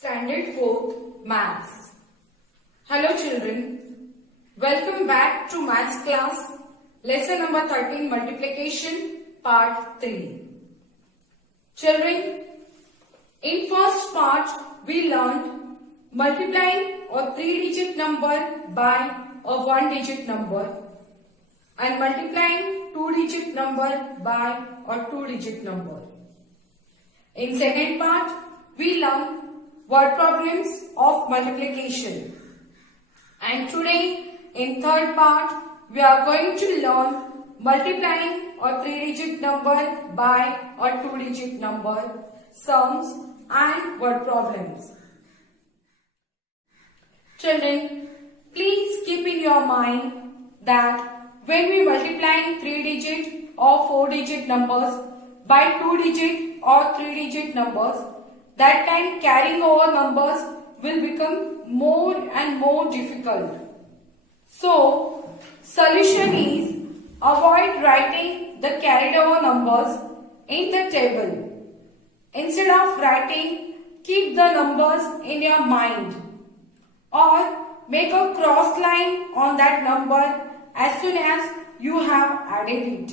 Standard 4th Maths. Hello children, welcome back to Maths class, lesson number 13 multiplication part 3. Children, in first part we learned multiplying a 3-digit number by a 1-digit number and multiplying 2-digit number by a 2-digit number. In second part we learned word problems of multiplication. And today, in third part, we are going to learn multiplying a 3-digit number by a 2-digit number, sums and word problems. Children, please keep in your mind that when we multiply 3-digit or 4-digit numbers by 2-digit or 3-digit numbers, that time carrying over numbers will become more and more difficult. So, solution is avoid writing the carried over numbers in the table. Instead of writing, keep the numbers in your mind or make a cross line on that number as soon as you have added it.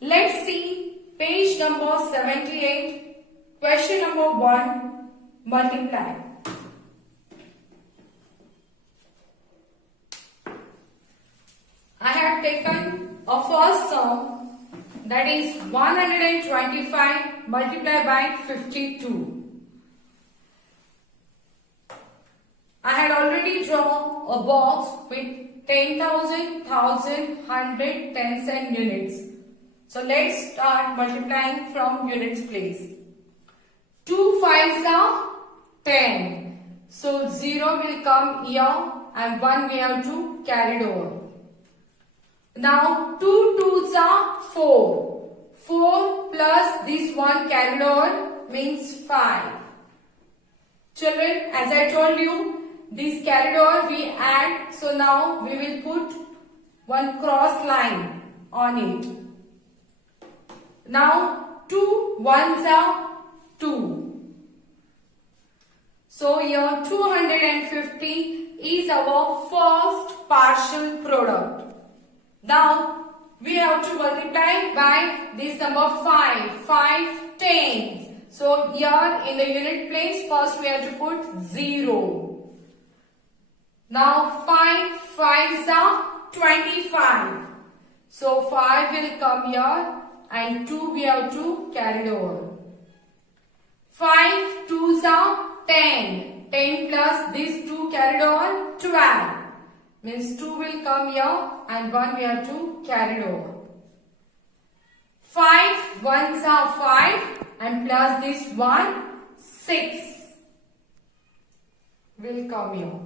Let's see page number 78. Question number 1, multiply. I have taken a first sum, that is 125 multiplied by 52. I had already drawn a box with 10,000, 1,000, 100, tens and units. So let's start multiplying from units place. 2 5s are 10. So 0 will come here and 1 we have to carry over. Now 2 2s are 4. 4 plus this 1 carried over means 5. Children, as I told you, this carried over we add. So now we will put one cross line on it. Now 2 1s are 2. So here 250 is our first partial product. Now we have to multiply by this number 5. 5 tens. So here in the unit place first we have to put 0. Now 5 5s are 25. So 5 will come here and 2 we have to carry over. 5 2s are 10. 10 plus this 2 carried over 12. Means 2 will come here and 1 we have to carry over. 5 1s are 5 and plus this 1 6 will come here.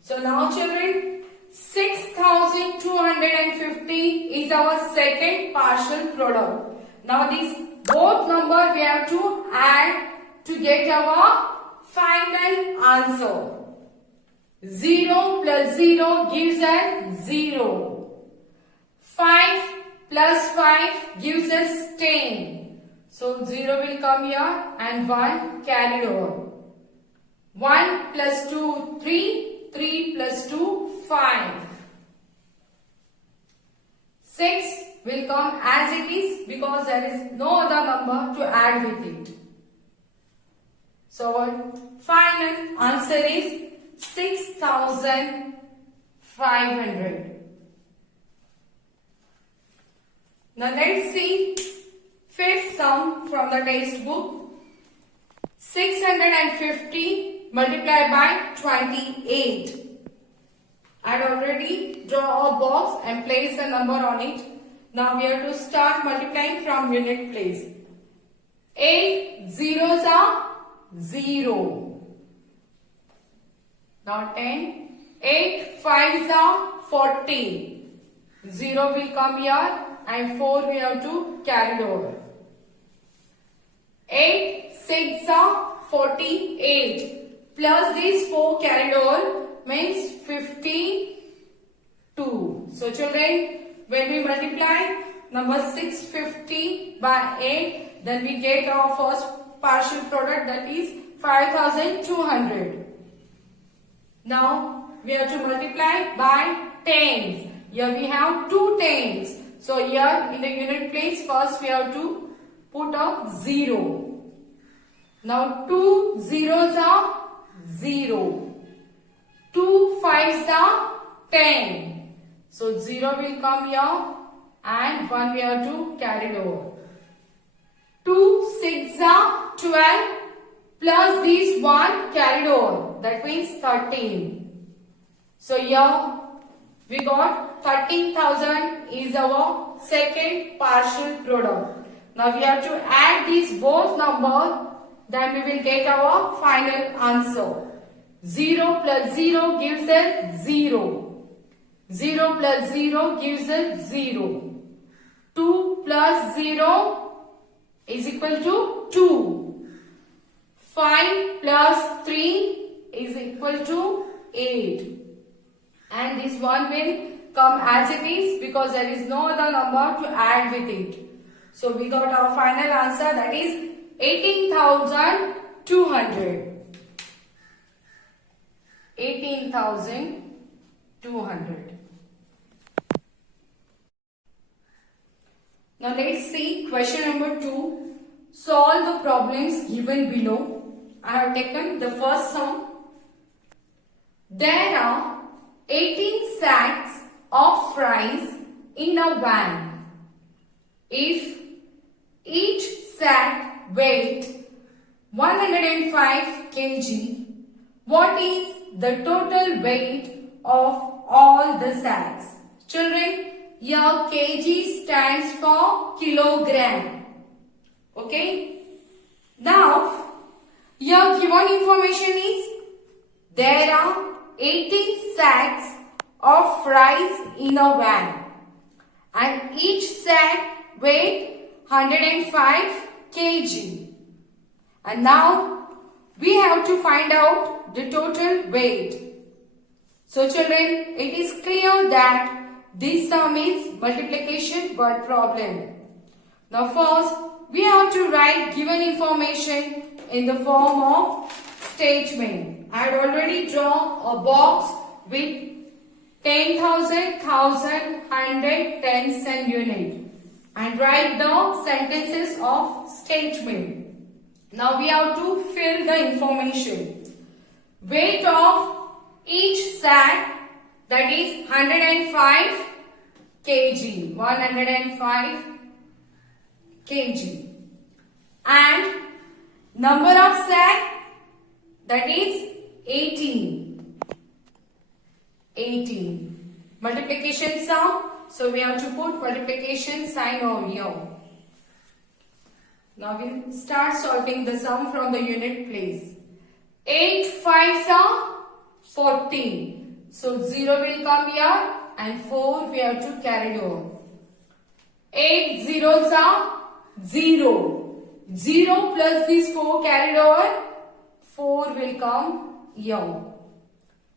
So now children, 6,250 is our second partial product. Now these both numbers we have to add to get our final answer. 0 plus 0 gives us 0. 5 plus 5 gives us 10. So 0 will come here and 1 carried over. 1 plus 2 3. 3 plus 2 5. 6 will come as it is because there is no other number to add with it. So our final answer is 6,500. Now let's see fifth sum from the textbook. 650 multiplied by 28. I had already drawn a box and placed a number on it. Now we have to start multiplying from unit place. 8 zeros are 0. Now 10. 8 5s are 40. 0 will come here and 4 we have to carry over. 8 6 are 48. Plus this 4 carried over means 52. So children, when we multiply number 650 by 8, then we get our first partial product, that is 5200. Now we have to multiply by tens. Here we have two tens. So here in the unit place, first we have to put a 0. Now 2 zeros are 0. 2 fives are 10. So 0 will come here and 1 we have to carry it over. 2 6 are 12 plus this 1 carried over. That means 13. So here we got 13,000 is our second partial product. Now we have to add these both numbers, then we will get our final answer. 0 plus 0 gives us 0. 0 plus 0 gives us 0. 2 plus 0 is equal to 2. 5 plus 3 is equal to 8. And this one will come as it is because there is no other number to add with it. So we got our final answer, that is 18,200. 18,200. Now let's see question number 2. Solve the problems given below. I have taken the first sum. There are 18 sacks of fries in a van. If each sack weighs 105 kg, what is the total weight of all the sacks? Children, here kg stands for kilogram. Okay. Now, here given information is there are 18 sacks of fries in a van and each sack weighs 105 kg. And now we have to find out the total weight. So children, it is clear that this sum is multiplication word problem. Now first, we have to write given information in the form of statement. I had already drawn a box with 10,000, 1,000, 100, tens and unit. And write the sentences of statement. Now we have to fill the information. Weight of each sack, that is 105 kg. 105 kg. And number of sack, that is 18. 18. Multiplication sum. So we have to put multiplication sign over here. Now we'll start solving the sum from the unit place. 8 fives are 14. So 0 will come here and 4 we have to carry over. 8 zeros are 0. 0 plus this 4 carried over, 4 will come here.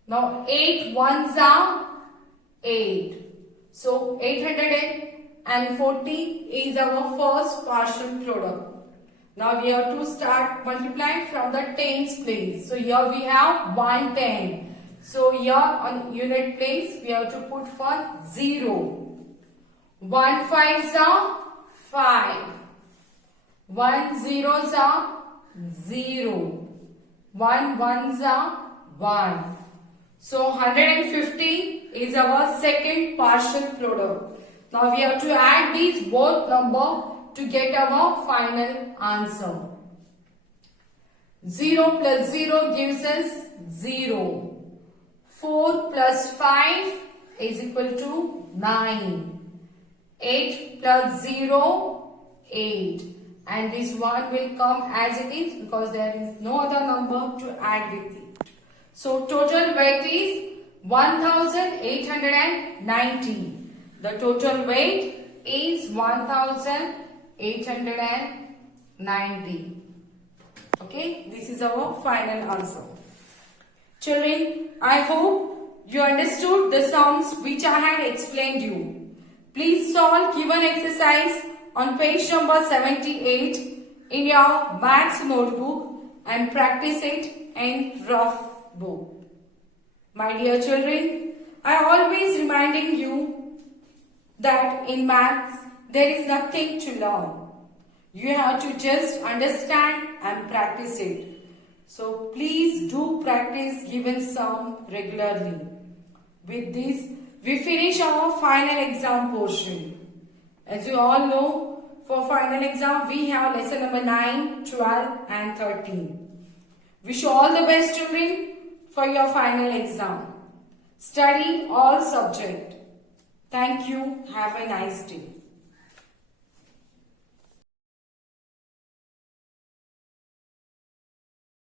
Now 8 ones are 8. So 840 is our first partial product. Now we have to start multiplying from the tens place. So here we have 110. So here on unit place we have to put for 0. 1 fives are 5. 1 zeros are 0. 1 ones are 1. So 150 is our second partial product. Now we have to add these both numbers to get our final answer. 0 plus 0 gives us 0. 4 plus 5 is equal to 9. 8 plus 0, 8. And this one will come as it is because there is no other number to add with it. So total weight is 1890. The total weight is 1890. Okay, this is our final answer. Children, I hope you understood the sums which I had explained you. Please solve given exercise on page number 78 in your maths notebook and practice it in rough book. My dear children, I always reminding you that in maths there is nothing to learn. You have to just understand and practice it. So please do practice given sum regularly. With this, we finish our final exam portion. As you all know, for final exam we have lesson number 9, 12 and 13. Wish you all the best, children, for your final exam. Study all subject. Thank you. Have a nice day.